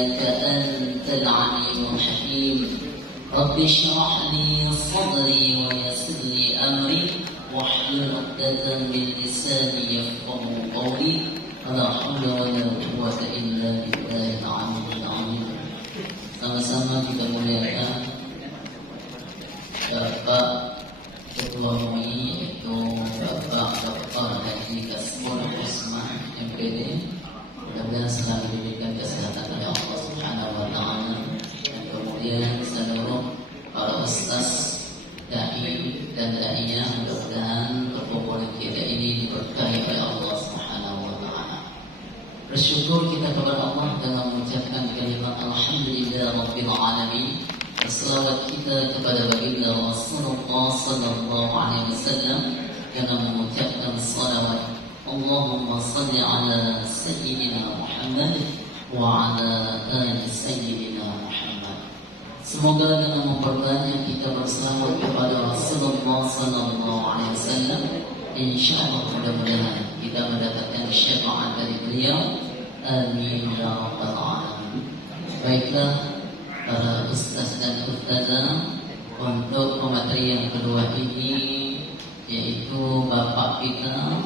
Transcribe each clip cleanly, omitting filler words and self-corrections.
إنك أنت العليم الحكيم. رب اشرح لي صدري ويسر لي أمري واحلل عقدة من لساني يفقهوا قولي. ولا حول ولا قوة إلا بالله العلي العظيم. Sama-sama kita muliakan Bapak Ketua MUI, yaitu Bapak Dr. Haji Kasbul Usman MPD. Mudah-mudahan selalu diberikan kesehatan oleh Allah Subhanahu wa Ta'ala. Dan kemudian seluruh para ustaz, dai dan daiyah, mudah-mudahan perkumpulan kita ini diberkahi oleh Allah Subhanahu wa Ta'ala. Bersyukur kita kepada Allah dengan mengucapkan kalimat Alhamdulillah Rabbil Alamin. Selawat kita kepada baginda Rasulullah sallallahu alaihi wasallam dengan mengucapkan salawat Allahumma salli ala sayyidina Muhammad wa ala ali sayyidina Muhammad. Semoga dengan memperbanyak kita berselawat kepada Rasulullah sallallahu alaihi wasallam, insyaallah mudah-mudahan kita mendapatkan syafaat dari beliau. Amin ya rabbal alamin. Baiklah para ustaz dan ustazah, untuk pemateri yang kedua ini yaitu Bapak kita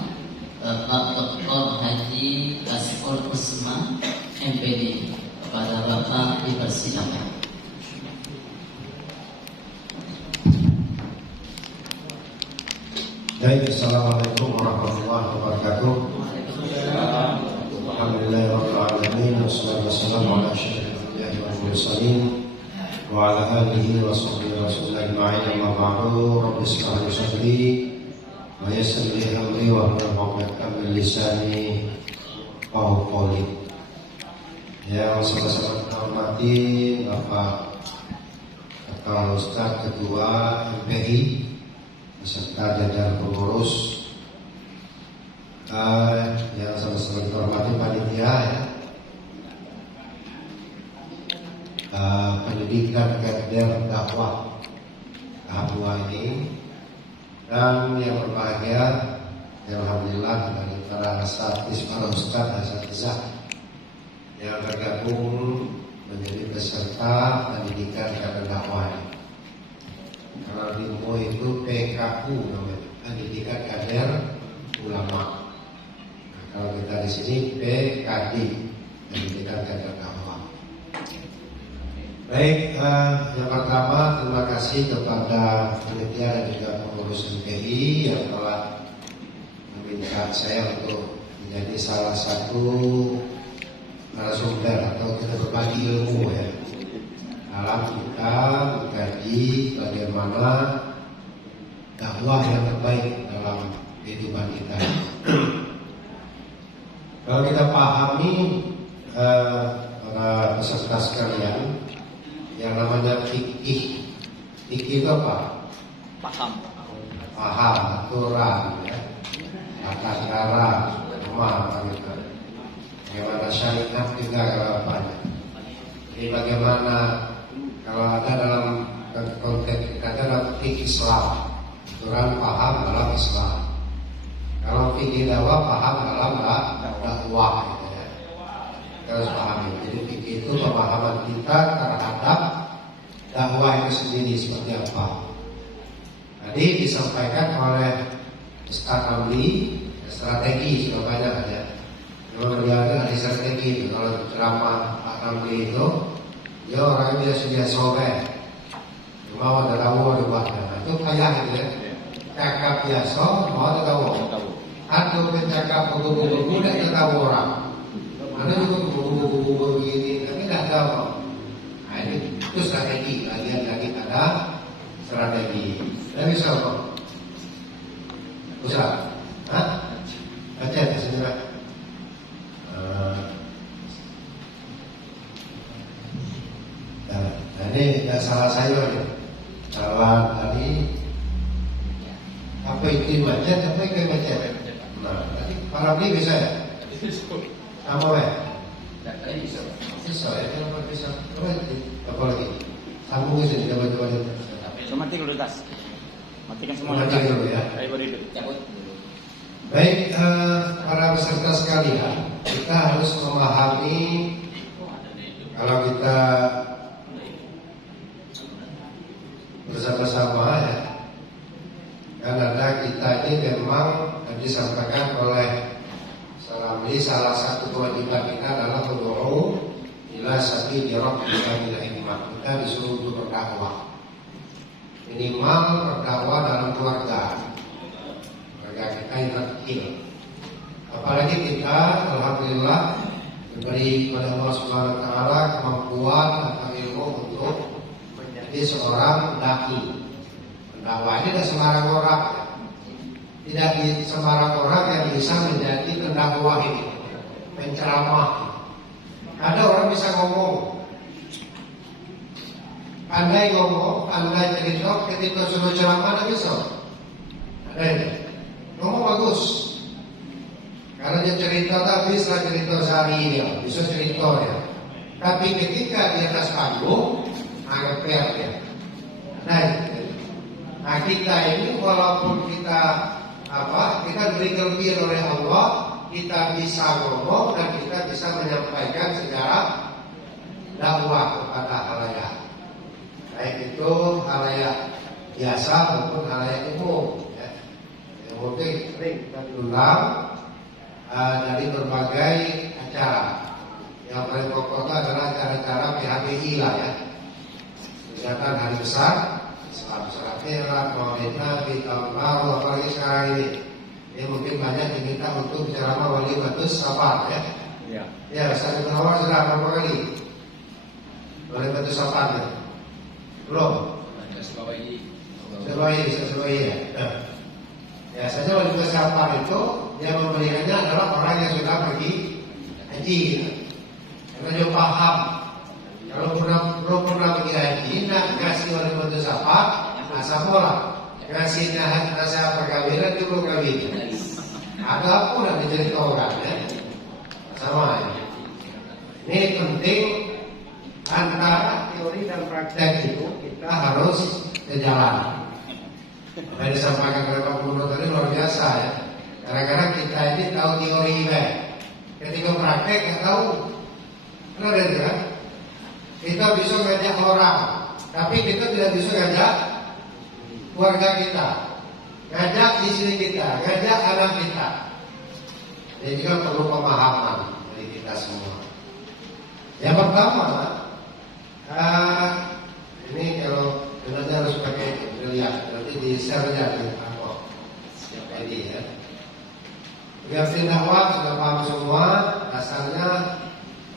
Bapak Dr. Haji Kasbul Usman MPD. Kepada Bapak dipersilakan. Baik, assalamualaikum warahmatullahi wabarakatuh. Alhamdulillahirabbil alamin, wassalatu wassalamu ala asyrofil anbiya'i wal mursalin wa ala alihi wa sahbihi wasallam ajma'in. Amma ba'du, rabbi ishrah li sadri wa yassir li amri wa hlul 'uqdatam min lisani yafqahu qawli. Yang sama-sama kita hormati Bapak Kepala Ustaz Ketua MPI beserta jajaran pengurus, yang sama-sama kita hormati panitia pendidikan kader dakwah tahap 2 ini, dan yang berbahagia alhamdulillah dari para asatidz, para ustaz dan asatizah yang bergabung menjadi peserta pendidikan kader dakwah ini. Kalau di MUI itu PKU namanya, pendidikan kader ulama. Nah, kalau kita di sini PKD, pendidikan kader dakwah. Baik, yang pertama terima kasih kepada panitia dan juga pengurus MPI yang telah meminta saya untuk menjadi salah satu narasumber atau kita berbagi ilmu ya, dalam kita mengkaji bagaimana dakwah yang terbaik dalam kehidupan kita. Kalau kita pahami para peserta sekalian, yang namanya fikih itu apa? Paham, aturan, ya, tata cara, norma, gitu. Bagaimana syariat juga kalau banyak. Jadi bagaimana kalau ada dalam konteks kita dalam fikih Islam, aturan paham dalam Islam. Kalau fikih dakwah paham dalam dakwah, gitu ya. Kita harus pahami. Jadi fikih itu pemahaman kita terhadap dakwah itu sendiri seperti apa. Tadi disampaikan oleh Ustaz Ramli strategi sudah banyak ya. Memang dia ada strategi. Kalau ceramah Pak Ramli itu, dia orangnya sudah soleh, mau ada dakwah di bawah. Itu kayak gitu ya. Cakap biasa, mau ada dakwah. Atau bercakap buku-buku tidak tahu orang. Ada juga buku-buku begini, tapi tidak tahu. Nah ini itu strategi. Bagian lagi ada strategi. Tidak bisa kok. Usah. Hah? Baca di sini Pak. Nah ini tidak salah saya ya. Salah tadi. Apa itu baca? Apa itu baca? Nah, tadi para beli bisa ya? Sama ya? Bisa ya? Kenapa bisa? Apa lagi? Sambung ke sini, coba. Cuma mati dulu tas. Matikan semua. Mati dulu ya. Baik, para peserta sekalian, kita harus memahami kalau kita bersama-sama ya, kan ada kita ini memang disampaikan oleh Salamli, salah satu kewajiban kita adalah berdoa ila sabi dirok bila hikmah. Kita disuruh untuk berdakwah, minimal berdakwah dalam keluarga kita yang terkecil. Apalagi kita alhamdulillah diberi oleh Allah Subhanahu wa taala kemampuan atau ilmu untuk menjadi seorang dai. Pendakwah ini tidak sembarang orang, tidak sembarang orang yang bisa menjadi pendakwah ini, penceramah. Ada orang bisa ngomong, pandai ngomong, pandai cerita, ketika suruh ceramah tidak bisa. Ada ini, ngomong bagus. Karena dia cerita tapi setelah cerita sehari dia bisa cerita ya. Tapi ketika di atas panggung agak fair ya. Nah kita ini walaupun kita kita diberi kelebihan oleh Allah, kita bisa ngomong dan kita bisa menyampaikan secara dakwah kepada halayak. Baik itu halayak biasa maupun halayak umum. Ya. Yang penting sering kita diundang dari berbagai acara. Yang paling pokok adalah acara-acara PHBI lah ya. Kegiatan hari besar, Islam Sholat Mi'raj, Maulid Nabi, Tahun Baru, apalagi sekarang ini. Ini mungkin banyak diminta untuk ceramah wali batus safar ya. Iya. Ya, Ustaz Ibnu Umar sudah berapa kali? Wali batus safar ya? Belum? Sebagai ya. Ya, saja wali batus safar itu yang memberikannya adalah orang yang sudah pergi haji. Karena dia paham kalau belum pernah pergi haji, nak kasih wali batus safar, asal bola. Kasih nasihat perkawinan itu belum kawin. Ada apa yang diceritakan ya? Sama ya. Ini penting antara teori dan praktek itu kita harus sejalan. Apa yang disampaikan oleh Pak Gubernur tadi luar biasa ya. Kadang-kadang kita ini tahu teori baik, ketika praktek nggak tahu. Benar kan? Kita bisa ngajak orang, tapi kita tidak bisa ngajak keluarga kita, ngajak istri kita, ngajak anak kita. Jadi juga perlu pemahaman dari kita semua. Yang pertama, ini kalau sebenarnya harus pakai dilihat, nanti di share aja di kantor. Ini ya. Pengertian dakwah sudah paham semua. Dasarnya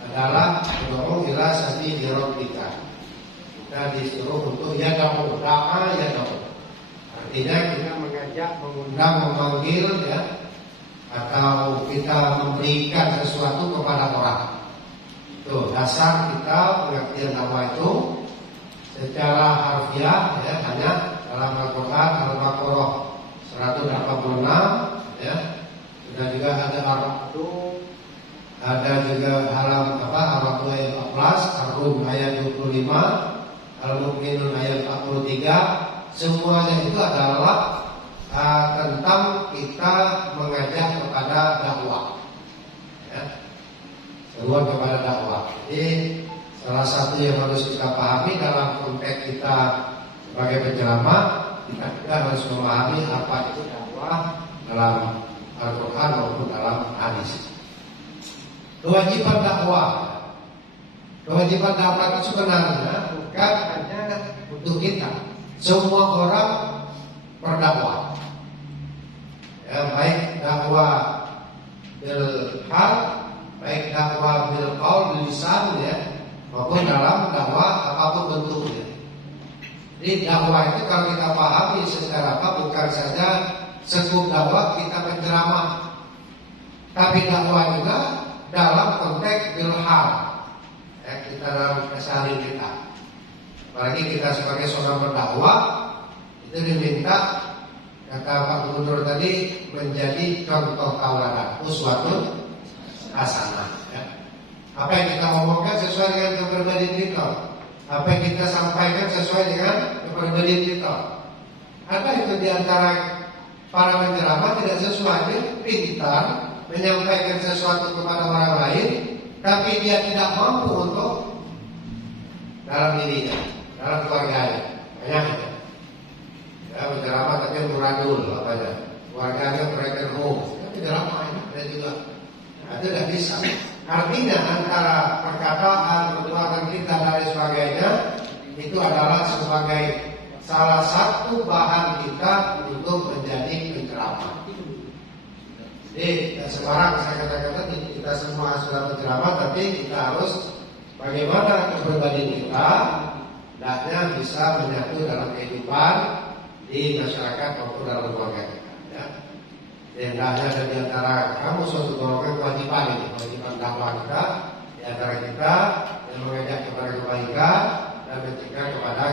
adalah berdoa ila sabi rabbika. Kita disuruh untuk ya dakwah, ya dakwah. Artinya kita mengajak, mengundang, memanggil ya, atau kita memberikan sesuatu kepada orang. Itu dasar kita pengertian dakwah itu secara harfiah ya, hanya dalam Al-Quran Al-Baqarah 186 ya. Dan juga ada Ar-Ra'd, ada juga Ar-Ra'd ayat 14, Ar-Rum ayat 25, Al-Mu'minun ayat 43. Semuanya itu adalah tentang kita mengajak kepada dakwah ya. Seruan kepada dakwah. Jadi salah satu yang harus kita pahami dalam konteks kita sebagai penceramah, kita juga harus memahami apa itu dakwah dalam Al-Quran maupun dalam hadis. Kewajiban dakwah itu sebenarnya bukan hanya untuk kita. Semua orang berdakwah, ya, baik dakwah bil hal, baik dakwah bil qaul, bil lisan, ya, maupun dalam dakwah apapun bentuknya. Jadi dakwah itu kalau kita pahami secara apa, bukan saja sekup dakwah kita penceramah, tapi dakwah juga dalam konteks bil hal, ya, kita dalam keseharian kita. Apalagi kita sebagai seorang berdakwah itu diminta, kata Pak Gubernur tadi, menjadi contoh tauladan, uswatun hasanah ya. Apa yang kita ngomongkan sesuai dengan kepribadian kita, apa yang kita sampaikan sesuai dengan kepribadian kita. Ada itu di antara para penceramah tidak sesuai, dia pintar menyampaikan sesuatu kepada orang lain, tapi dia tidak mampu untuk dalam dirinya, dalam keluarganya. Banyak ya. Ya, penceramah tapi muradul katanya. Keluarganya broken home. Tapi ceramah ada juga. Nah, itu tidak bisa. Artinya antara perkataan, perbuatan kita dan lain sebagainya itu adalah sebagai salah satu bahan kita untuk menjadi penceramah. Jadi sembarang saya katakan kita semua sudah penceramah, tapi kita harus bagaimana kepribadian kita hendaknya bisa menyatu dalam kehidupan di masyarakat maupun dalam keluarga kita. Ya. Hendaknya ada di antara kamu suatu golongan kewajiban dakwah kita di antara kita yang mengajak kepada kebaikan dan mencegah kepada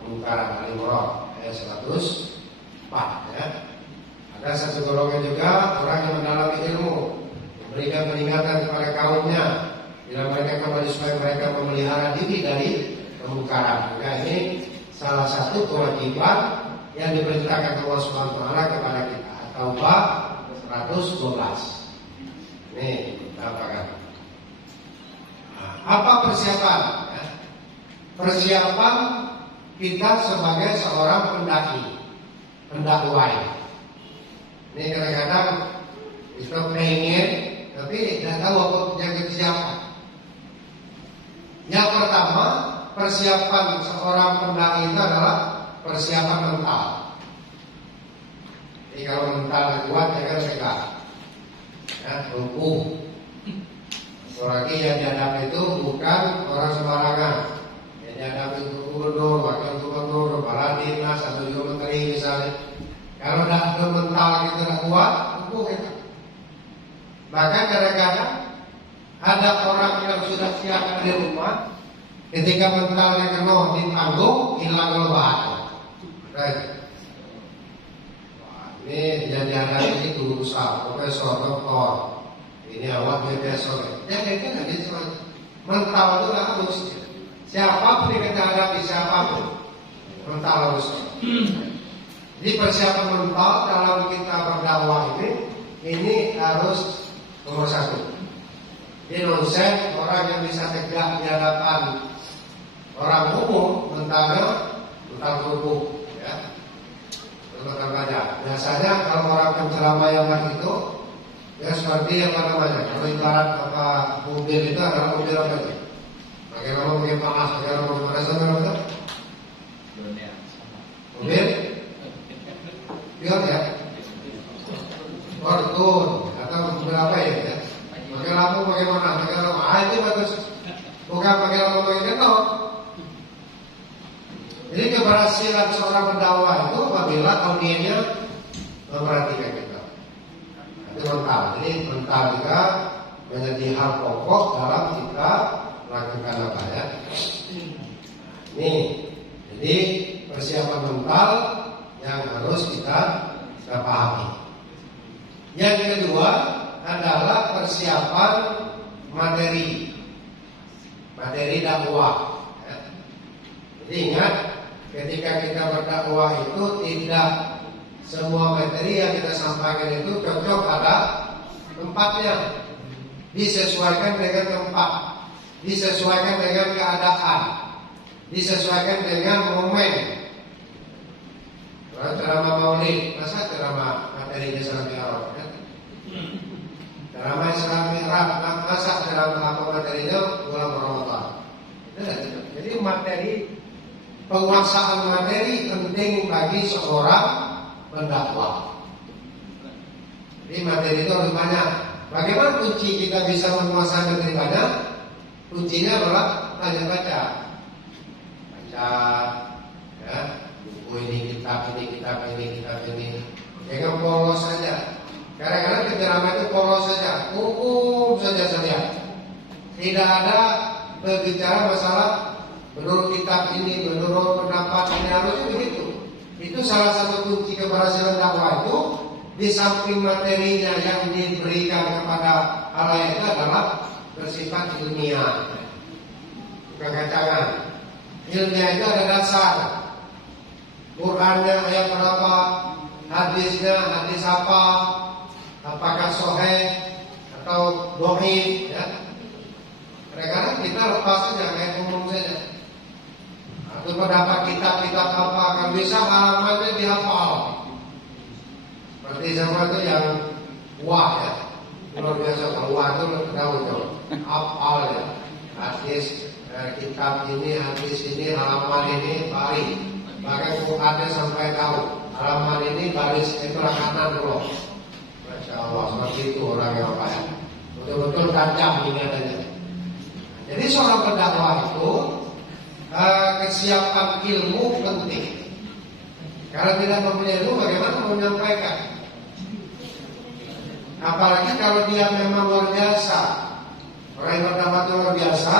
kemungkaran. Al-Imran ayat 104 ya. Ada satu golongan juga orang yang mendalami ilmu, memberikan peringatan kepada kaumnya bila mereka kembali supaya mereka memelihara diri dari kemungkaran. Ya, ini salah satu kewajiban yang diperintahkan Allah Subhanahu wa taala kepada kita. Taubah 112. Ini kita apakan. Nah, apa persiapan? Ya. Persiapan kita sebagai seorang pendakwah. Ini kadang-kadang kita pengen, tapi tidak tahu apa yang kita siapkan. Yang pertama, persiapan seorang pendaki itu adalah persiapan mental. Jadi kalau mental kuat, jangan tegak, ya, lumpuh. Apalagi yang dihadapi itu bukan orang sembarangan. Yang dihadapi itu gubernur, wakil gubernur, kepala dinas, atau juga menteri misalnya. Kalau dah mental kita tidak kuat, lumpuh kita. Bahkan kadang-kadang ada orang yang sudah siap di rumah, ketika mentalnya kena di panggung, hilang lebahan. Ini yang dihadapi ini guru besar, profesor, doktor. Ini awak profesor. Ya kita tidak bisa. Mental itu harus. Siapapun yang kita hadapi, siapapun, mental harus. Jadi persiapan mental dalam kita berdakwah ini harus nomor satu. Jadi nonsen orang yang bisa tegak di hadapan orang umum mental tubuh, ya. Mental baca. Biasanya kalau orang penceramah yang itu, ya seperti apa namanya? Kalau ibarat apa mobil itu adalah mobil apa itu? Bagaimana mobil panas? Bagaimana mobil panas? Bagaimana? Mobil? Biar ya, Fortune atau berapa ya? Pakai lampu bagaimana? Pakai lampu, itu bagus. Bukan pakai lampu pakai kenal. Jadi keberhasilan seorang pendakwah itu apabila audiennya memperhatikan kita. Itu mental. Jadi mental juga menjadi hal pokok dalam kita melakukan apa ya? Ini, jadi persiapan mental yang harus kita pahami. Yang kedua adalah persiapan materi dakwah. Ya. Jadi ingat, ketika kita berdakwah itu tidak semua materi yang kita sampaikan itu cocok pada tempatnya, disesuaikan dengan tempat, disesuaikan dengan keadaan, disesuaikan dengan momen. Ceramah maulid, masa ceramah materinya Islam Mi'raj kan? Ceramah Islam Mi'raj, masa ceramah apa materinya bulan Ramadan. Jadi materi, penguasaan materi penting bagi seorang pendakwah. Jadi materi itu harus banyak. Bagaimana kunci kita bisa menguasai materi banyak? Kuncinya adalah banyak baca, ya. Buku ini, kitab ini. Jangan polos saja. Kadang-kadang penceramah itu polos saja, umum saja. Tidak ada berbicara masalah menurut kitab ini, menurut pendapat ini, harusnya begitu. Itu salah satu kunci keberhasilan dakwah itu. Di samping materinya yang diberikan kepada halayak itu adalah bersifat ilmiah, bukan kacangan. Ilmiah itu ada dasar. Qurannya ayat berapa, hadisnya hadis apa, apakah sahih atau dhaif, ya. Kadang-kadang kita lepas saja kayak umum saja. kau dapat kitab-kitab apa kan bisa halamannya dihafal. Seperti sama itu yang wah ya, luar biasa. Kalau wah itu tahu tuh, hafal ya. Hadis kitab ini, hadis ini, halaman ini, baris. Bahkan Qurannya sampai tahu halaman ini baris itu kanan dulu. Masya Allah, seperti itu orang yang baik. Betul-betul tajam ingatannya. Jadi seorang pendakwah itu kesiapan ilmu penting. Kalau tidak mempunyai ilmu, bagaimana mau menyampaikan? Apalagi kalau dia memang luar biasa. Orang yang berdakwah itu luar biasa.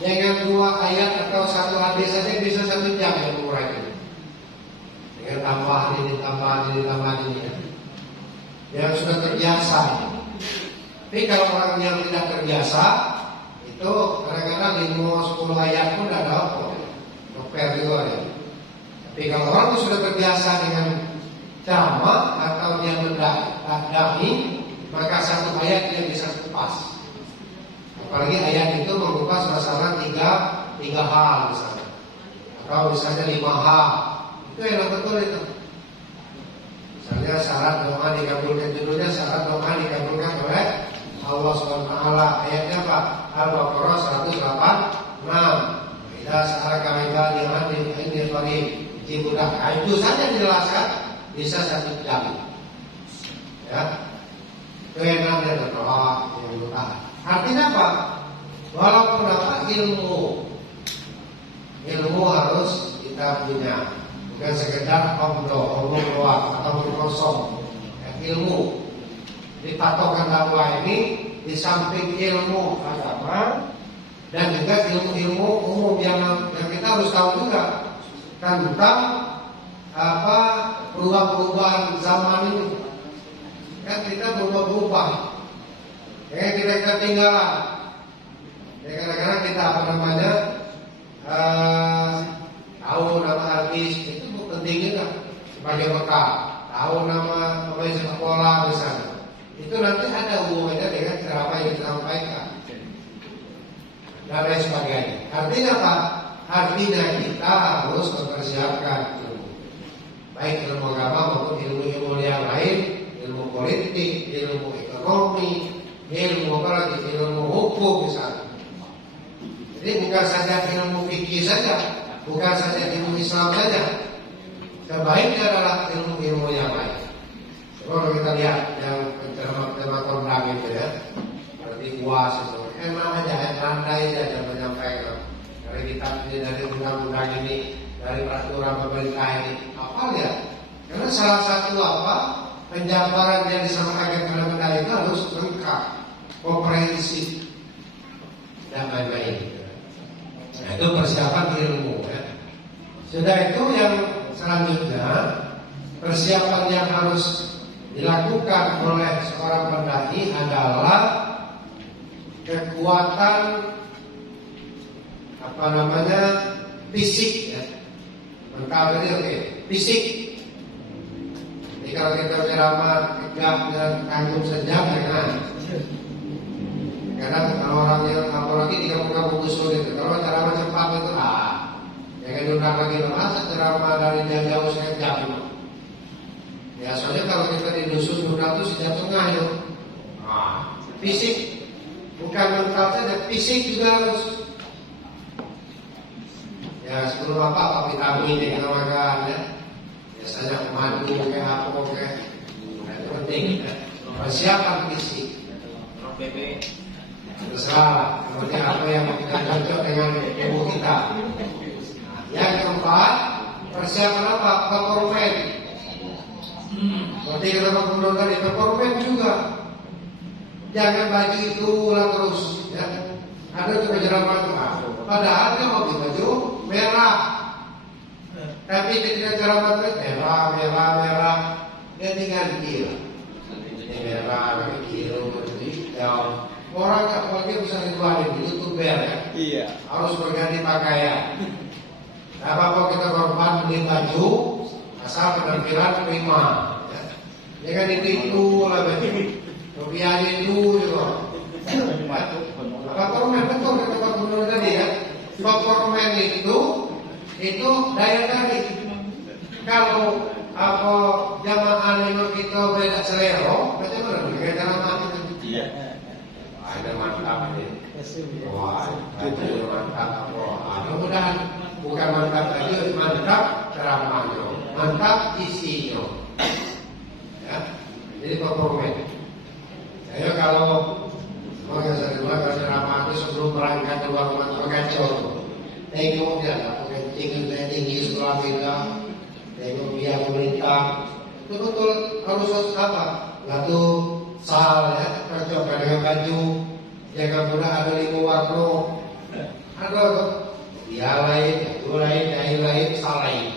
Dengan 2 ayat atau 1 hadis saja bisa 1 jam yang menguraikan. Dengan tambahan ini, tambahan ini, tambahan ini. Yang sudah terbiasa. Tapi kalau orang yang tidak terbiasa, itu kadang-kadang 5-10 ayat pun tidak ada apa. Dokter juga ya. Tapi kalau orang itu sudah terbiasa dengan ceramah atau dia mendakwah, maka 1 ayat dia bisa kupas. Apalagi ayat itu mengupas masalah 3 hal misalnya, atau misalnya 5 hal. Itu enak betul itu. Misalnya syarat doa dikabulkan, judulnya syarat doa dikabulkan oleh Allah SWT. Ayatnya apa? Al-Baqarah 186. Idza sa'alaka ibadi anni inni qarib ujibu da'wah. Itu saja dijelaskan bisa 1 jam. Ya. Itu enaknya doa yang utama. Artinya apa? Walaupun apa ilmu harus kita punya, bukan sekedar omong doang atau kosong. Ilmu dipatokkan dakwah ini di samping ilmu agama dan juga ilmu-ilmu umum yang kita harus tahu juga tentang apa perubahan-perubahan zaman ini. Kan kita berubah-ubah. Jangan kita ketinggalan. Ya kadang-kadang kita tahu nama artis itu penting juga sebagai bekal. Tahu nama pemain sepak bola misalnya. Itu nanti ada hubungannya dengan ceramah yang disampaikan dan lain sebagainya. Artinya apa? Artinya kita harus mempersiapkan baik ilmu agama maupun ilmu-ilmu yang lain, ilmu politik, ilmu ekonomi, ilmu apa lagi, ilmu hukum misalnya. Jadi bukan saja ilmu fikih saja, bukan saja ilmu Islam saja. Sebaiknya adalah ilmu-ilmu yang lain. Kalau kita lihat yang penceramah kondang itu ya, seperti UAS itu, emang aja landai saja menyampaikan dari kitab ini, dari undang-undang ini, dari peraturan pemerintah ini, apa ya? Karena salah satu penjabaran yang disampaikan oleh benda itu harus lengkap, komprehensif dan lain-lain. Nah, itu persiapan ilmu ya. Sudah itu yang selanjutnya persiapan yang harus dilakukan oleh seorang pendai adalah kekuatan fisik ya. Mental ini oke, fisik. Jadi kalau kita ceramah tegak dan tanggung sejam jangan. Karena kalau orang yang apalagi di kampung-kampung usul itu, kalau ceramah cepat itu jangan diundang lagi masa ceramah dari jauh-jauh sejam. Biasanya kalau kita di dusun undang itu sejam setengah itu. Fisik bukan mental saja, fisik juga harus. Ya sebelum apa vitamin yang kita makan ya. Biasanya madu kayak apa kayak. Itu penting ya. Persiapan fisik. Terserah, kemudian apa yang kita cocok dengan tubuh kita. Yang keempat, persiapan apa? Performen. Seperti kita ngomong tadi, performen juga. Jangan baju itu ulang terus. Ya. Ada juga ceramah itu. Padahal dia mau baju merah. Tapi ketika ceramah itu merah, dia diganti lah. Merah, biru, hijau. Orang apalagi bisa dikeluarin di YouTuber ya. Iya. Harus berganti pakaian. Tidak apa-apa kita korban beli baju asal penampilan prima. Ya. Jangan ditipu lah baju. Rupiahnya itu juga. Performen betul kata Pak Gubernur tadi ya. Performen itu itu daya tarik. Kalau apa jamaah itu kita beda selera, bagaimana dengan cara mati itu? Iya. Ada mantap ini. Wah, itu mantap apa? Mudah-mudahan bukan mantap aja, mantap ceramahnya, mantap isinya. Ya, jadi kompromi. Saya kalau kalau ceramah itu sebelum berangkat keluar rumah mengacau, tengok dia lah, kencing tinggi sekolah kita, tengok dia pemerintah, betul-betul harus apa? Lalu sal ya, cocok dengan baju, jangan pula ada 5 warna, ada dia lain, baju lain, dahi lain, sal lain.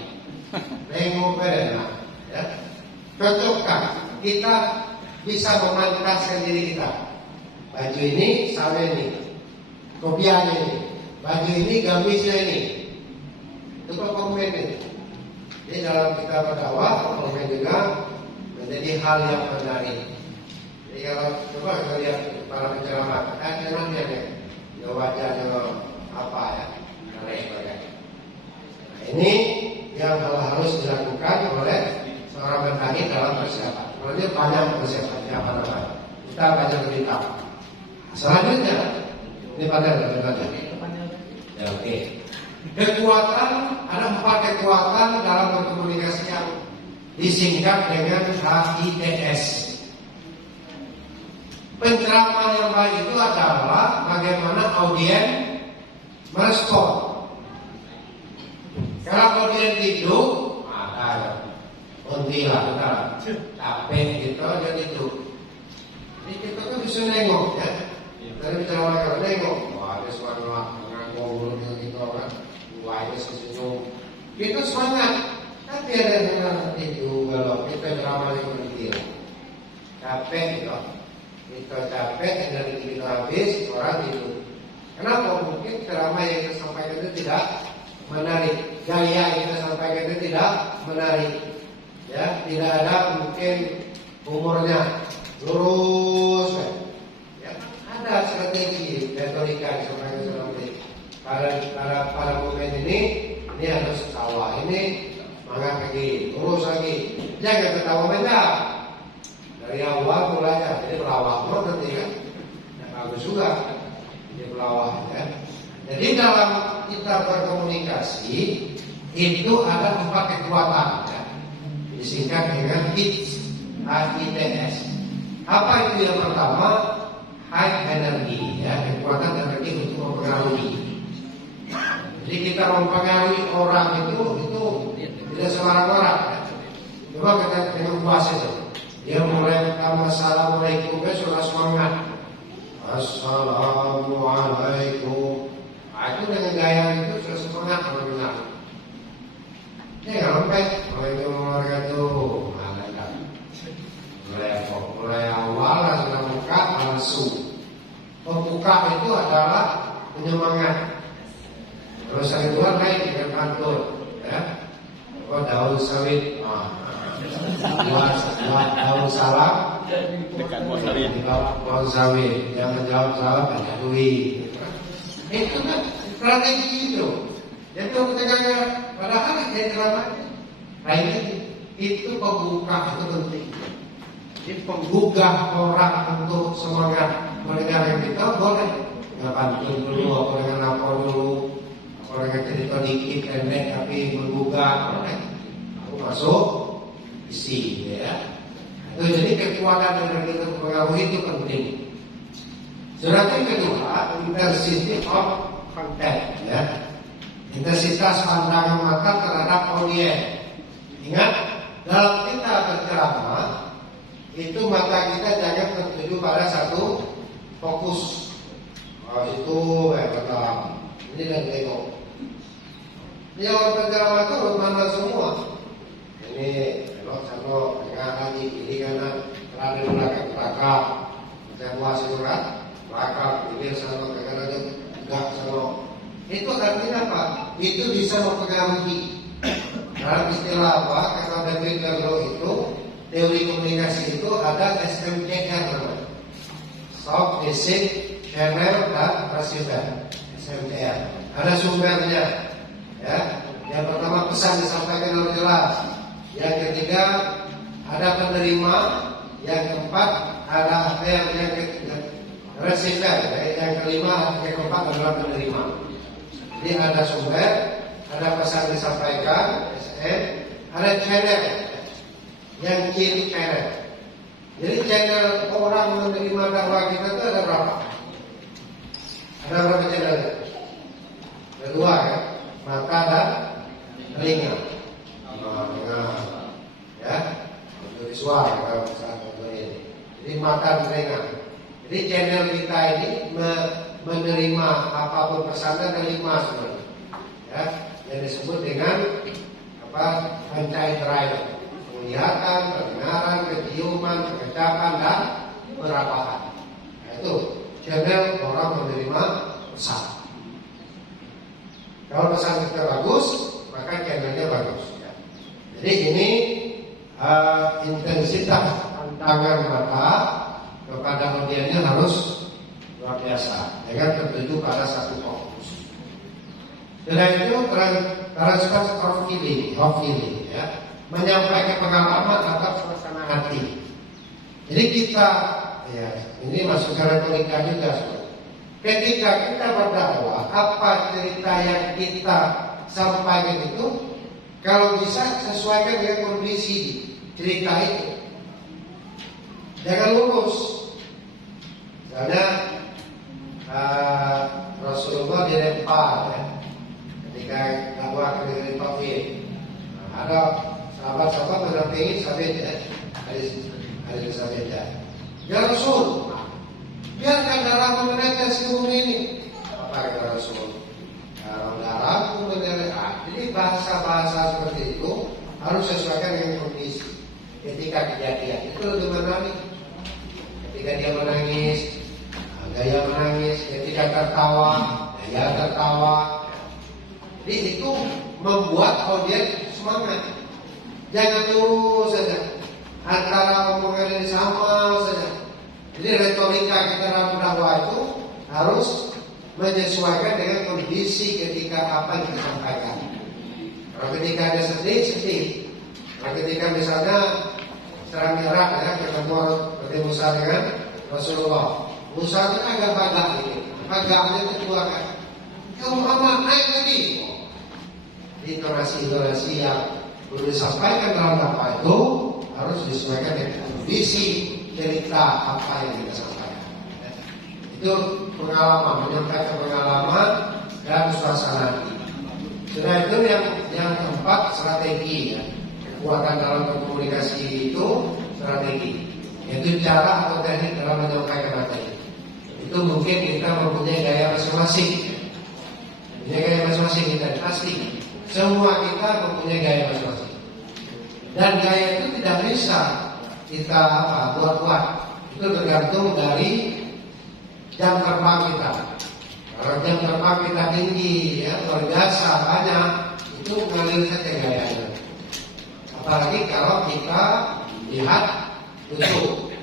Tengok beda, ya. Cocokkah kita bisa memantaskan diri kita? Baju ini sama ini, kopiahnya ini, baju ini gamisnya ini, itu komen ini. Jadi dalam kita berdakwah, komen juga menjadi hal yang menarik. Jadi kalau coba kita lihat para penceramah, kenapa ya wajahnya apa ya, dan lain sebagainya. Nah, ini yang harus dilakukan oleh seorang pendaki dalam persiapan. Kalau dia banyak persiapannya apa namanya, kita banyak berita. Selanjutnya, ini pada ya, oke. Kekuatan, ada 4 kekuatan dalam berkomunikasi yang disingkat dengan HITS. Penceramah yang baik itu adalah bagaimana audien merespon. Kalau audien tidur, ada untilah, capek gitu, dia tidur. Jadi kita kan bisa nengok ya. Dari bicara mereka nengok, wah ada suara mengaku gitu kan, wah ada sesenyum. Kita semangat, tapi ada yang itu kalau kita drama yang berpikir, capek gitu, kita capek, energi kita habis, orang itu. Kenapa? Mungkin drama yang kita sampaikan itu tidak menarik, gaya yang kita sampaikan itu tidak menarik, ya tidak ada mungkin umurnya lurus. Ada strategi retorika disampaikan seperti para pemain ini harus sawah ini semangat lagi, lurus lagi, jangan ketawa benda dari awal mulanya. Jadi pelawak nanti kan bagus juga jadi pelawak ya. Jadi dalam kita berkomunikasi itu ada 4 kekuatan ya, disingkat dengan HITS. Apa itu yang pertama? High energy, ya, kekuatan energi untuk mempengaruhi. Jadi kita mempengaruhi orang itu tidak sembarang orang. Ya. Coba kita dengan puasa itu, dia mulai pertama assalamualaikum, dia sudah semangat. Assalamualaikum. Nah, itu dengan gaya itu sudah semangat orang benar. Dia nggak lempet, mulai awal sudah buka langsung. Pembuka itu adalah penyemangat. Terus yang kedua naik dengan pantun, ya. Daun sawit, buat daun salam Dekat pohon sawit, yang menjawab salam banyak duit. Itu kan strategi itu. Jadi ketika padahal dia ceramahnya, itu pembuka itu penting. Jadi penggugah orang untuk semangat mendengar yang kita boleh nggak pantun dulu, apa dengan apa dulu, apa dengan cerita dikit pendek tapi menggugah, boleh. Aku masuk isi, ya. Itu jadi kekuatan yang kita pengaruhi itu penting. Surat yang kedua, intensity of contact, ya. Intensitas pandangan mata terhadap audien. Ingat, dalam kita berceramah itu mata kita jangan tertuju pada satu fokus. Itu kata ini dan tengok. Ini orang penceramah itu mana semua. Ini belok sana, tengah lagi, kiri kanan, berada di belakang. Saya buat surat, belakang, kiri sana, tengah lagi, enggak sana. Itu artinya apa? Itu bisa mempengaruhi. Dalam istilah apa? Kata David Carlo itu teori komunikasi itu ada SMCR namanya. Soft, basic, channel, dan rasional. SMCR. Ada sumbernya, ya. Yang pertama pesan disampaikan harus jelas. Yang ketiga ada penerima. Yang keempat ada yang ketiga receiver. Yang kelima, yang keempat adalah penerima. Jadi ada sumber, ada pesan disampaikan, SM, ada channel. Yang kiri channel. Jadi channel orang menerima dakwah kita itu ada berapa? Ada berapa channel? Ada dua kan? Mata dan telinga. Ya, untuk visual kalau misalnya ini. Jadi mata dan telinga. Jadi channel kita ini menerima apapun pesannya ada 5 sebenarnya. Ya, yang disebut dengan apa? Pancaindera. Penglihatan, pendengaran, penciuman, pengecapan dan perapaan. Nah, itu channel orang menerima pesan. Kalau pesan kita bagus, maka channelnya bagus. Ya. Jadi ini intensitas pandangan mata kepada audiennya harus luar biasa, ya kan, tertuju pada satu fokus. Dan itu transfer of feeling, ya, menyampaikan pengalaman atau suasana hati. Jadi kita, ya, ini masuk ke retorika juga. Ketika kita berdakwah, apa cerita yang kita sampaikan itu, kalau bisa sesuaikan dengan kondisi cerita itu. Jangan lurus. Misalnya Rasulullah dilempar, ya, ketika dakwah ke negeri Taif. Ada sahabat-sahabat mendampingi Sabit, ya, hadis Sabit, ya. Ya Rasul, biarkan darahmu menetes di bumi ini. Apa kata Rasul? Kalau darahmu menetes, jadi bahasa-bahasa seperti itu harus sesuaikan dengan kondisi. Ketika kejadian itu lebih menarik. Ketika dia menangis, gaya menangis. Ketika tertawa, gaya tertawa. Jadi itu membuat audiens semangat. Jangan lurus saja. Antara omongan yang sama saja. Jadi retorika kita dalam dakwah itu harus menyesuaikan dengan kondisi ketika apa yang kita sampaikan. Kalau ketika ada sedih. Kalau ketika misalnya serang merah, ya, ketemu Musa dengan Rasulullah. Musa itu agak bagak gitu. Bagaknya itu keluarkan. Ya Muhammad naik lagi. Intonasi yang perlu disampaikan dalam dakwah itu harus disesuaikan dengan kondisi cerita apa yang kita sampaikan. Itu pengalaman, menyampaikan pengalaman dan suasana hati. Setelah itu yang keempat, strategi, ya. Kekuatan dalam berkomunikasi itu strategi, yaitu cara atau teknik dalam menyampaikan materi. Itu mungkin kita mempunyai gaya masing-masing. Punya gaya masing-masing kita pasti. Semua kita mempunyai gaya masing-masing. Dan gaya itu tidak bisa kita buat-buat. Itu tergantung dari jam terbang kita. Kalau jam terbang kita tinggi, ya, luar biasa banyak, itu mengalir saja gayanya. Apalagi kalau kita lihat lucu,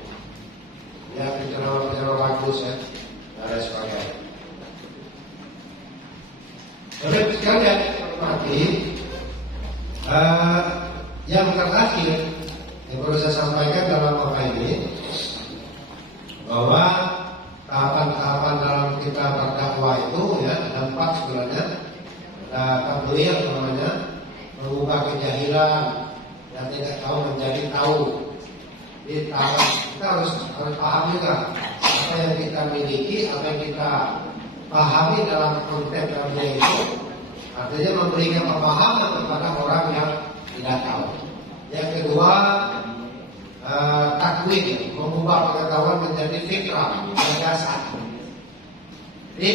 ya, penceramah bagus, ya, dan sebagainya. Tapi sekalian hormati, yang terakhir yang perlu saya sampaikan dalam apa ini, bahwa tahapan-tahapan dalam kita berdakwah itu, ya, ada 4 sebenarnya. Ada tabligh namanya, mengubah kejahilan yang tidak tahu menjadi tahu. Jadi kita harus paham juga apa yang kita miliki, apa yang kita pahami dalam konteks tabligh itu. Artinya memberikan pemahaman kepada orang yang tidak tahu. Yang kedua, takwid, mengubah pengetahuan menjadi fikrah, gagasan. Jadi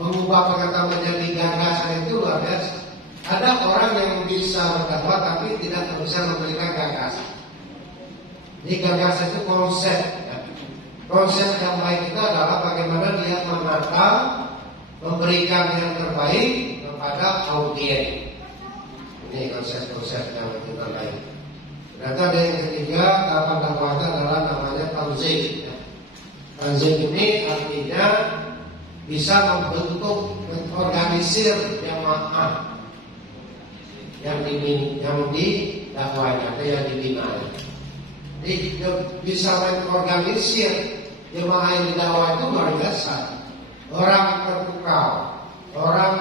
mengubah pengetahuan menjadi gagasan itu luar biasa. Ada orang yang bisa berdakwah tapi tidak bisa memberikan gagasan. Jadi gagasan itu konsep, ya. Konsep yang baik itu adalah bagaimana dia menata, memberikan yang terbaik kepada audiens. Ini konsep-konsep yang terbaik. Ternyata ada yang ketiga, tahapan dakwah itu adalah namanya tanzim. Tanzim ini artinya bisa membentuk, organisir jamaah. yang didakwanya atau yang dibina. Jadi dia bisa mengorganisir jemaah yang didakwah itu luar biasa. Orang terpukau, orang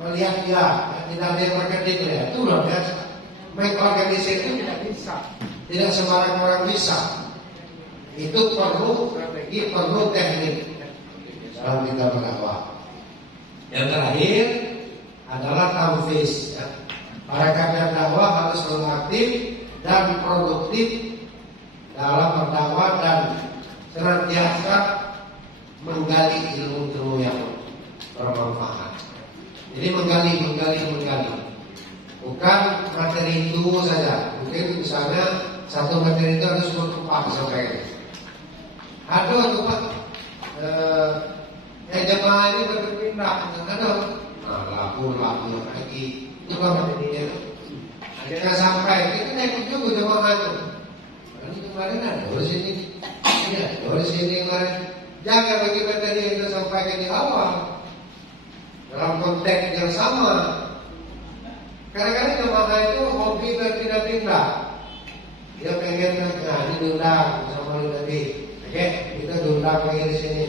melihat dia tidak ada yang marketing dia itu luar biasa. Mengorganisir itu tidak bisa, tidak sembarang orang bisa. Itu perlu strategi, perlu teknik dalam kita berdakwah. Yang terakhir adalah tamfiz. Ya. Para kader dakwah harus selalu aktif dan produktif dalam berdakwah dan senantiasa menggali ilmu-ilmu yang bermanfaat. Jadi menggali. Bukan materi itu saja. Mungkin misalnya satu materi itu harus bertumpah sampai. Aduh tuh Pak, jemaah ini berpindah. Aduh, laku lagi. Itu kan materinya. Akhirnya sampai kita ikut juga jemaah itu. Ini kemarin ada di sini. Iya, di sini kemarin. Jaga bagi materi yang kita sampaikan di awal dalam konteks yang sama. Kadang-kadang jemaah itu hobi berpindah-pindah. Dia pengen ini diundang sama lagi. Oke, kita diundang lagi di sini.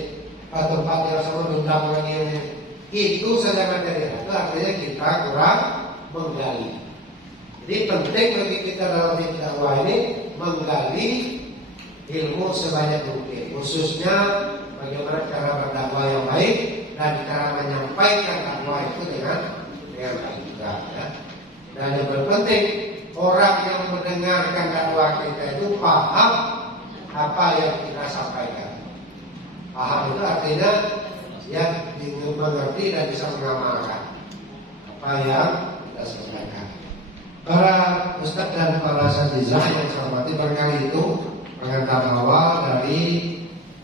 Tempat yang sama diundang lagi ini. Itu saja materi. Itu artinya kita kurang menggali. Jadi penting bagi kita dalam dakwah ini menggali ilmu sebanyak mungkin, khususnya bagaimana cara berdakwah yang baik dan cara menyampaikan dakwah itu dengan baik juga. Ya. Dan yang terpenting orang yang mendengarkan dakwah kita itu paham apa yang kita sampaikan. Paham itu artinya yang mengerti dan bisa mengamalkan apa yang kita sampaikan. Para ustaz dan para asatizah yang saya hormati, barangkali itu pengantar awal dari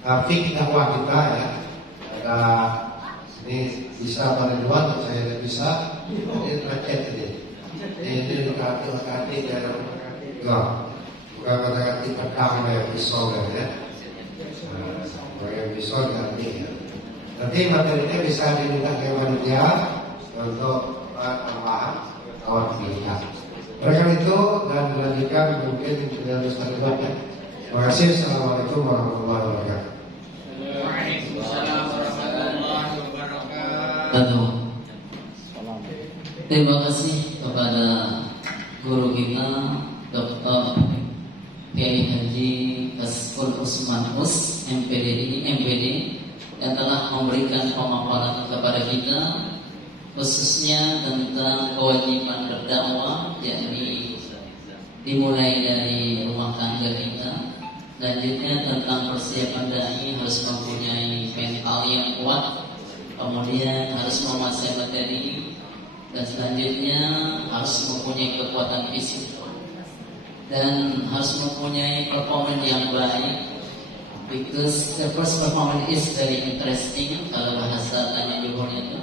fikih dakwah kita ya. Ada ini bisa pada dua, saya tidak bisa. Ini macet ini. Ini kaki dalam bukan kata-kata pedang yang pisau ya. Yang pisau ganti ya. Nanti materinya bisa diminta ke panitia untuk tambahan kawan kita. Oleh itu dan dilanjutkan mungkin dengan Ustaz Ridwan ya. Terima kasih. Assalamualaikum warahmatullahi wabarakatuh. Waalaikumsalam warahmatullahi wabarakatuh. Terima kasih kepada guru kita Dr. Kiai Haji Kasful Usman Us MPD yang telah memberikan pemaparan kepada kita khususnya tentang kewajiban berdakwah, yakni dimulai dari rumah tangga kita. Selanjutnya tentang persiapan dai harus mempunyai mental yang kuat, kemudian harus menguasai materi, dan selanjutnya harus mempunyai kekuatan fisik dan harus mempunyai performance yang baik. Because the first performance is very interesting, kalau bahasa tanya juhurnya itu.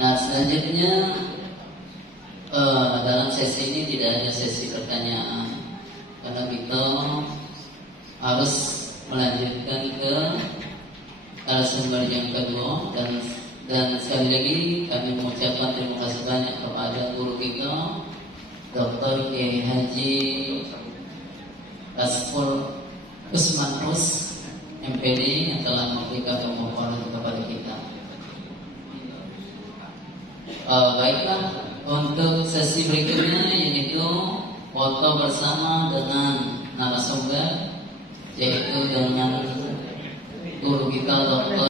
Nah selanjutnya dalam sesi ini tidak hanya sesi pertanyaan, karena kita harus melanjutkan ke sumber yang kedua, dan sekali lagi kami mengucapkan terima kasih banyak kepada guru kita Dr. Kiai Haji Kasful Usman Us MPD yang telah memberikan pemaparan kepada kita. Baiklah, untuk sesi berikutnya yaitu foto bersama dengan narasumber, yaitu dengan guru kita Dr.